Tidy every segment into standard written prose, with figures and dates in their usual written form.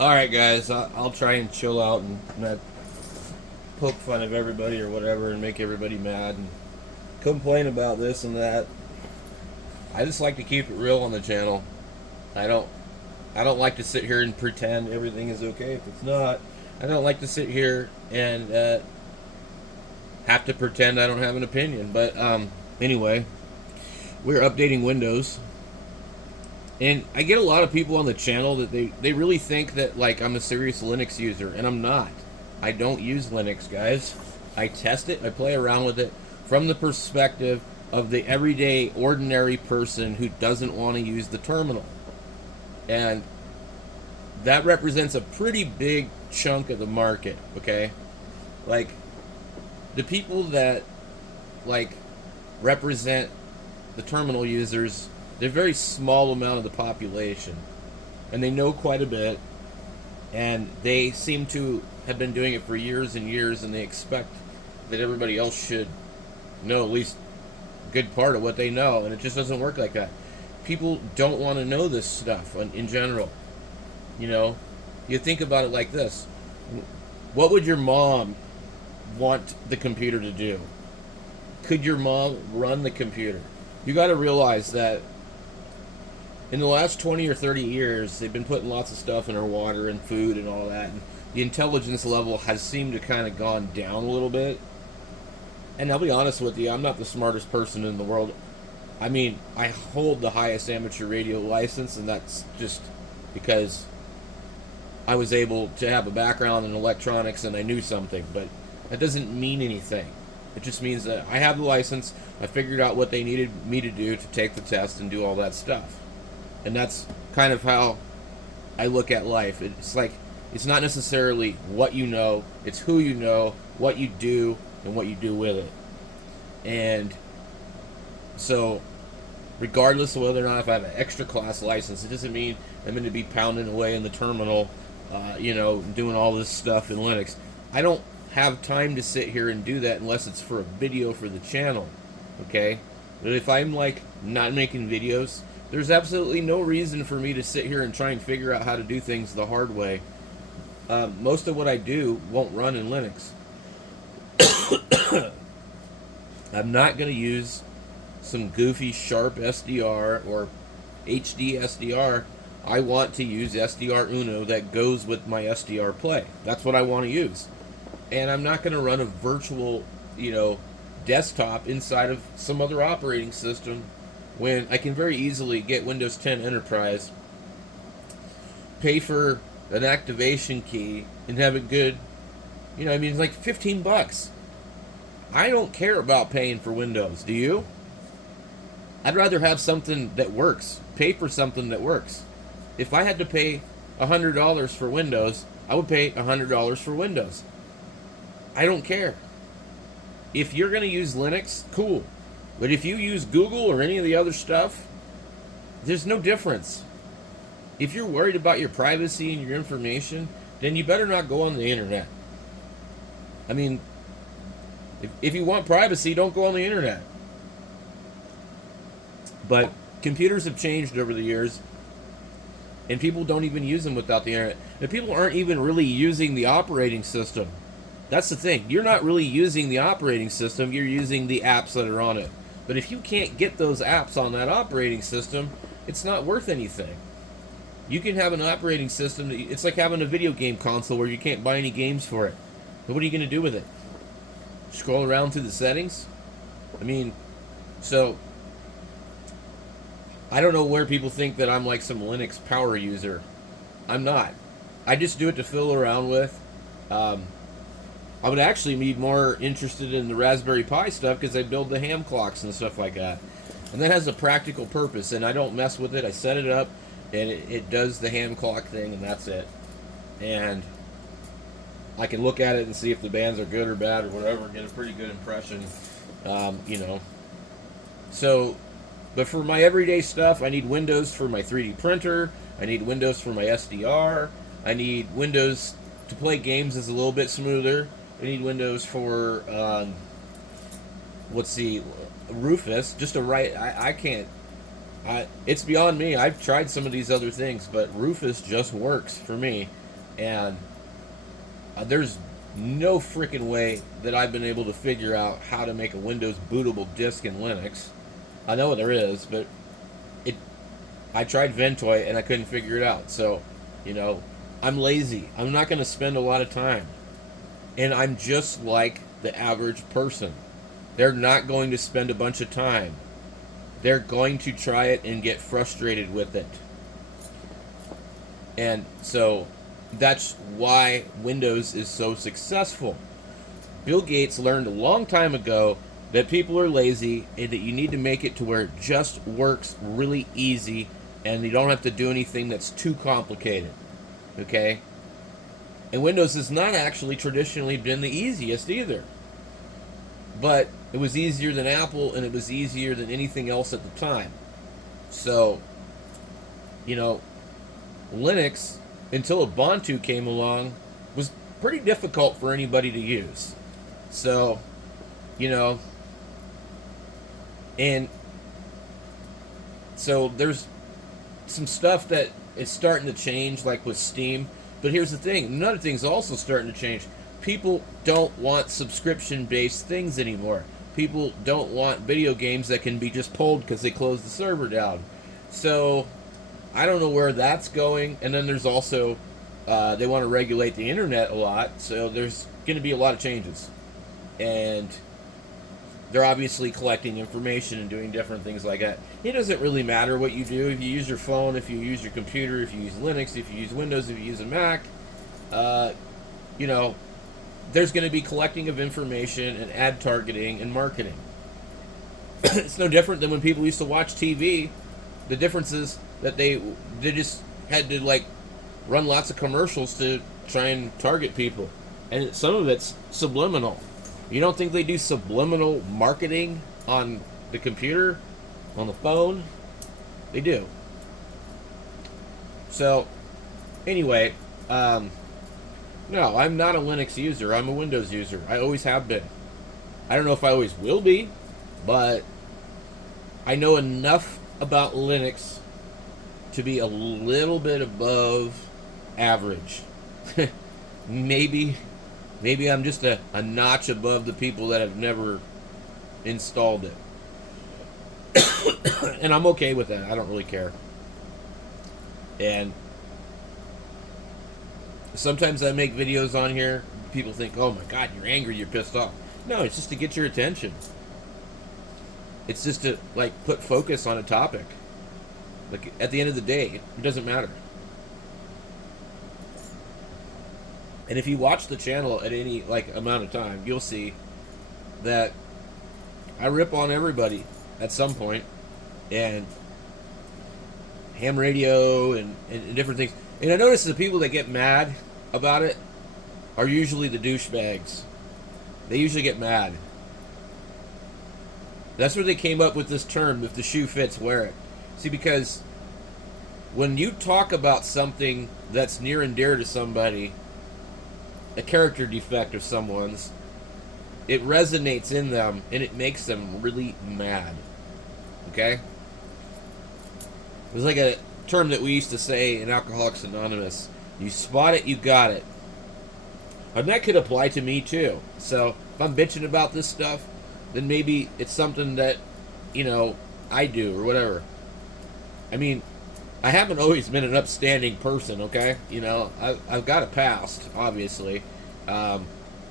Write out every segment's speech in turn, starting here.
Alright, guys, I'll try and chill out and not poke fun of everybody or whatever and make everybody mad and complain about this and that. I just like to keep it real on the channel. I don't I don't like to sit here and pretend everything is okay if it's not. I don't like to sit here and have to pretend I don't have an opinion. But anyway, we're updating Windows. And I get a lot of people on the channel that they really think that like I'm a serious Linux user, and I'm not. I don't use Linux, guys. I test it, I play around with it from the perspective of the everyday ordinary person who doesn't want to use the terminal. And that represents a pretty big chunk of the market, okay? Like the people that like represent the terminal users, they're a very small amount of the population, and they know quite a bit, and they seem to have been doing it for years and years, and they expect that everybody else should know at least a good part of what they know, and it just doesn't work like that. People don't want to know this stuff in general. You know, you think about it like this. What would your mom want the computer to do? Could your mom run the computer? You got to realize that in the last 20 or 30 years, they've been putting lots of stuff in our water and food and all that, and the intelligence level has seemed to kind of gone down a little bit. And I'll be honest with you, I'm not the smartest person in the world. I mean, I hold the highest amateur radio license, and that's just because I was able to have a background in electronics and I knew something, but that doesn't mean anything. It just means that I have the license, I figured out what they needed me to do to take the test and do all that stuff. And that's kind of how I look at life. It's like, it's not necessarily what you know, it's who you know, what you do, and what you do with it. And so, regardless of whether or not if I have an extra class license, it doesn't mean I'm going to be pounding away in the terminal, doing all this stuff in Linux. I don't have time to sit here and do that unless it's for a video for the channel, okay? But if I'm like not making videos, there's absolutely no reason for me to sit here and try and figure out how to do things the hard way. Most of what I do won't run in Linux. I'm not going to use some goofy sharp SDR or HD SDR. I want to use SDR Uno that goes with my SDR play. That's what I want to use. And I'm not going to run a virtual, desktop inside of some other operating system when I can very easily get Windows 10 Enterprise, pay for an activation key, and have it good. It's like $15. I don't care about paying for Windows. Do you? I'd rather have something that works. Pay for something that works. If I had to pay $100 for Windows, I would pay $100 for Windows. I don't care. If you're going to use Linux, cool. But if you use Google or any of the other stuff, there's no difference. If you're worried about your privacy and your information, then you better not go on the internet. I mean, if you want privacy, don't go on the internet. But computers have changed over the years, and people don't even use them without the internet. And people aren't even really using the operating system. That's the thing. You're not really using the operating system, you're using the apps that are on it. But if you can't get those apps on that operating system, it's not worth anything. You can have an operating system, it's like having a video game console where you can't buy any games for it. But what are you going to do with it? Scroll around through the settings? So I don't know where people think that I'm like some Linux power user. I'm not. I just do it to fiddle around with. I would actually be more interested in the Raspberry Pi stuff because I build the ham clocks and stuff like that. And that has a practical purpose, and I don't mess with it. I set it up, and it does the ham clock thing, and that's it. And I can look at it and see if the bands are good or bad or whatever, get a pretty good impression, So, but for my everyday stuff, I need Windows for my 3D printer, I need Windows for my SDR, I need Windows to play games is a little bit smoother, I need Windows for, Rufus, just to write, I can't, it's beyond me. I've tried some of these other things, but Rufus just works for me. And there's no freaking way that I've been able to figure out how to make a Windows bootable disk in Linux. I know there is, but it. I tried Ventoy and I couldn't figure it out. So, I'm lazy. I'm not going to spend a lot of time. And I'm just like the average person. They're not going to spend a bunch of time. They're going to try it and get frustrated with it. And so that's why Windows is so successful. Bill Gates learned a long time ago that people are lazy and that you need to make it to where it just works really easy and you don't have to do anything that's too complicated. Okay? And Windows has not actually traditionally been the easiest either. But it was easier than Apple, and it was easier than anything else at the time. So, Linux, until Ubuntu came along, was pretty difficult for anybody to use. So, and so there's some stuff that is starting to change, like with Steam. But here's the thing, another thing's also starting to change. People don't want subscription-based things anymore. People don't want video games that can be just pulled because they closed the server down. So, I don't know where that's going. And then there's also, they want to regulate the internet a lot. So there's going to be a lot of changes. And they're obviously collecting information and doing different things like that. It doesn't really matter what you do. If you use your phone, if you use your computer, if you use Linux, if you use Windows, if you use a Mac, there's going to be collecting of information and ad targeting and marketing. It's no different than when people used to watch TV. The difference is that they just had to run lots of commercials to try and target people. And some of it's subliminal. You don't think they do subliminal marketing on the computer, on the phone? They do. So, anyway, no, I'm not a Linux user. I'm a Windows user. I always have been. I don't know if I always will be, but I know enough about Linux to be a little bit above average. Maybe I'm just a notch above the people that have never installed it. And I'm okay with that. I don't really care. And sometimes I make videos on here. People think, oh my God, you're angry, you're pissed off. No, it's just to get your attention. It's just to put focus on a topic. At the end of the day, it doesn't matter. And if you watch the channel at any amount of time, you'll see that I rip on everybody at some point, and ham radio and different things. And I notice the people that get mad about it are usually the douchebags. They usually get mad. That's where they came up with this term, if the shoe fits, wear it. See, because when you talk about something that's near and dear to somebody, a character defect of someone's, it resonates in them and it makes them really mad. Okay? There's a term that we used to say in Alcoholics Anonymous: you spot it, you got it. And that could apply to me too. So if I'm bitching about this stuff, then maybe it's something that I do or whatever. I mean, I haven't always been an upstanding person, okay? I've got a past, obviously.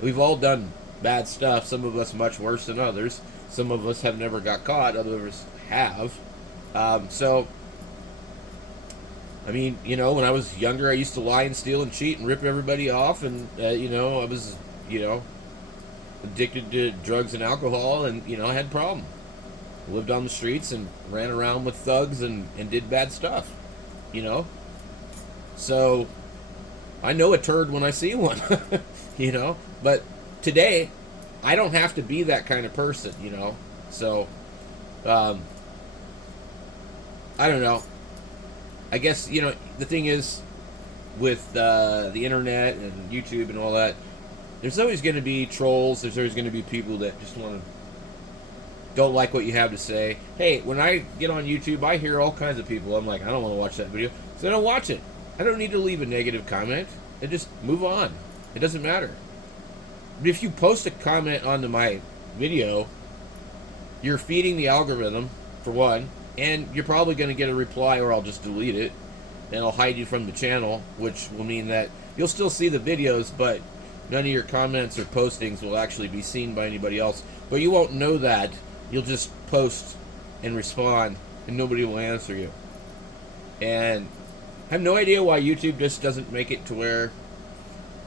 We've all done bad stuff, some of us much worse than others. Some of us have never got caught, others have. So, I mean, when I was younger, I used to lie and steal and cheat and rip everybody off, and, I was, addicted to drugs and alcohol, and, I had a problem. Lived on the streets and ran around with thugs and did bad stuff, So, I know a turd when I see one, But today, I don't have to be that kind of person, So, I don't know. I guess, the thing is, with the internet and YouTube and all that, there's always going to be trolls. There's always going to be people that just don't like what you have to say. Hey, when I get on YouTube, I hear all kinds of people. I'm like, I don't want to watch that video, so I don't watch it. I don't need to leave a negative comment. and just move on. It doesn't matter. If you post a comment onto my video, you're feeding the algorithm, for one, and you're probably going to get a reply, or I'll just delete it, and I'll hide you from the channel, which will mean that you'll still see the videos, but none of your comments or postings will actually be seen by anybody else. But you won't know that. You'll just post and respond, and nobody will answer you. And I have no idea why YouTube just doesn't make it to where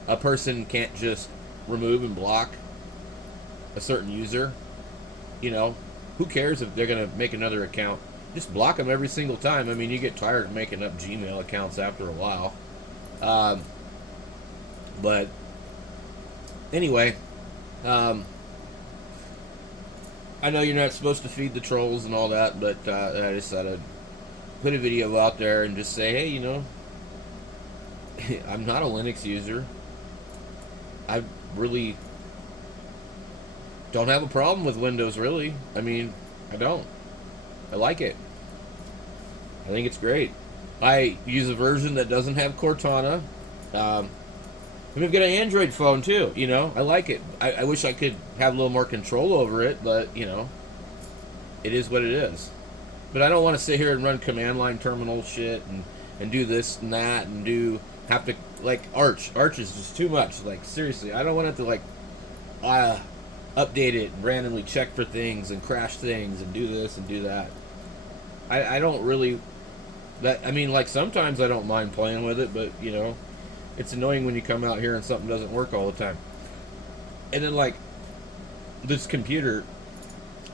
a person can't just remove and block a certain user. You know, who cares if they're going to make another account? Just block them every single time. I mean, you get tired of making up Gmail accounts after a while. But anyway, I know you're not supposed to feed the trolls and all that, but I decided to put a video out there and just say, hey, you know, I'm not a Linux user. I really don't have a problem with Windows, really. I mean, I don't. I like it. I think it's great. I use a version that doesn't have Cortana. We've got an Android phone, too, you know. I like it. I wish I could have a little more control over it, but, you know, it is what it is. But I don't want to sit here and run command line terminal shit and do this and that and have to, like, Arch. Arch is just too much. Like, seriously, I don't want to, like, update it and randomly check for things and crash things and do this and do that. I don't really... I mean, like, sometimes I don't mind playing with it, but, you know, it's annoying when you come out here and something doesn't work all the time. And then, like, this computer,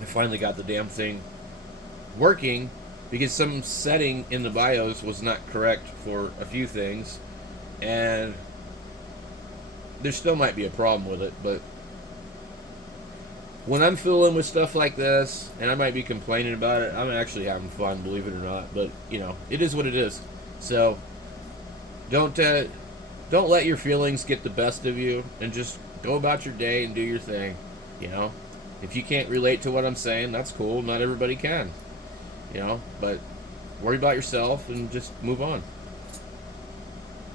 I finally got the damn thing working because some setting in the BIOS was not correct for a few things, and there still might be a problem with it, but when I'm fooling with stuff like this, and I might be complaining about it, I'm actually having fun, believe it or not. But, you know, it is what it is. So, don't let your feelings get the best of you, and just go about your day and do your thing, you know. If you can't relate to what I'm saying, that's cool. Not everybody can, you know. But worry about yourself and just move on.